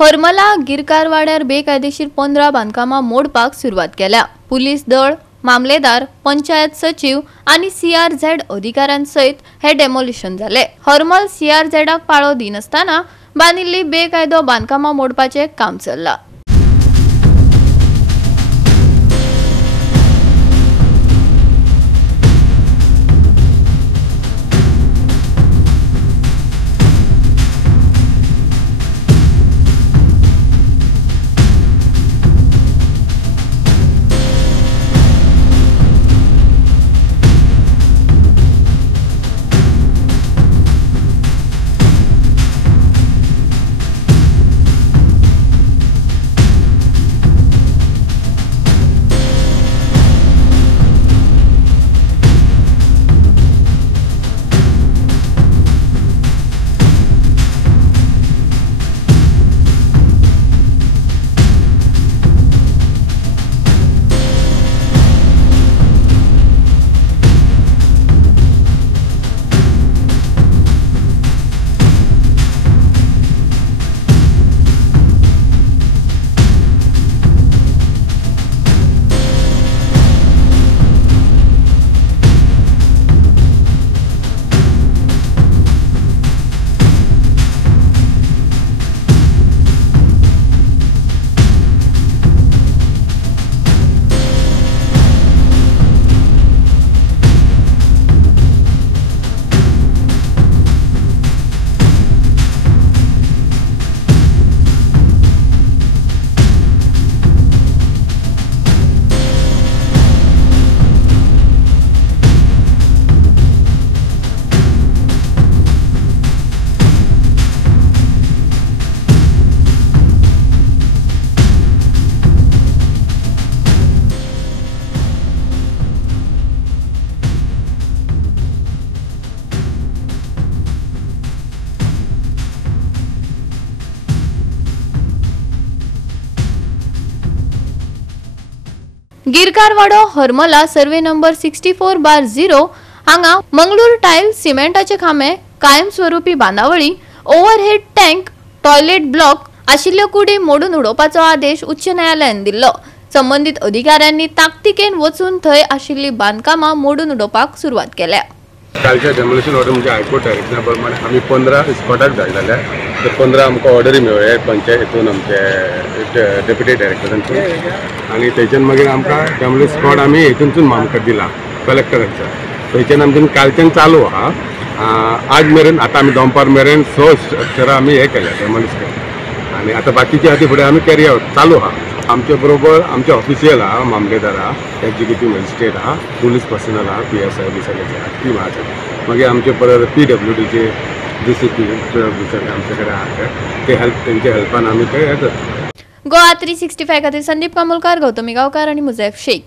हरमला गिरकार वाड्यार बेकायदेशीर 15 बांदकामां मोडपाक सुरवात केल्या। पुलीस दळ, मामलेदार, पंचायत सचिव आणि CRZ अधिकाऱ्यांसयत हे डेमोलिशन जाले। हरमल CRZक पाळो दिनासतना बांदिल्ली बेकायदो बांदकामां मोडपाचे काम चल्ला। गिरकारवाडो हरमला सर्वे नंबर 64/0 हांगा मंगळूर टायल सिमेंटाचे खांबे, कायमस्वरूपी बांदावळी, ओव्हरहेड टँक, टॉयलेट ब्लॉक आशिल्ल्यो कुडी मोडून उडोवपाचो आदेश उच्च न्यायालयान दिल्लो। संबंधित अधिकाऱ्यांनी ताकतिकेन वचून थंय आशिल्ली बांदकामां मोडून उडोवपाक सुरवात केल्या। कालच्या डेमोलिशन ऑर्डर म्हणजे हायकोर्ट डायरेक्शना प्रमाणे आम्ही 15 स्पॉटाक धाडलेले। ते 15 आमकां ऑर्डरी मेळ्ळे पंचायतीतून आमचे डेप्युटी डायरेक्टरांतून आणि थंयच्यान मागीर आमकां डेमोलिशन स्पॉट आमी हेतूनसून आमकां दिला कलेक्टरांच्या। थंयच्यान आमच्यान कालच्यान चालू आहा। आज मेरेन आतां आमी दनपार मेरेन 6 स्ट्रक्चरां आमी हे केल्या डेमोलिश केल्या आणि आता बाकीचे हाती फुडें आमी कॅरी आउट चालू आहा। आमचे बरोबर आमचे ऑफिशियल आहा, मामलेदार आहा, एक्झिक्युटिव्ह मॅजिस्ट्रेट आहा, पुलीस पर्सनल आहा, PSI बी सगळ्याचे टीम आहा। मागीर आमचे परत PWDचे DCP आमचे कडेन आहा ते हेल्प तेंच्या हेल्पान आमी ते हे करता। गोवा 365 खातीर संदीप कामोलकार, गौतमी गांवकार आणि मुजैफ शेख।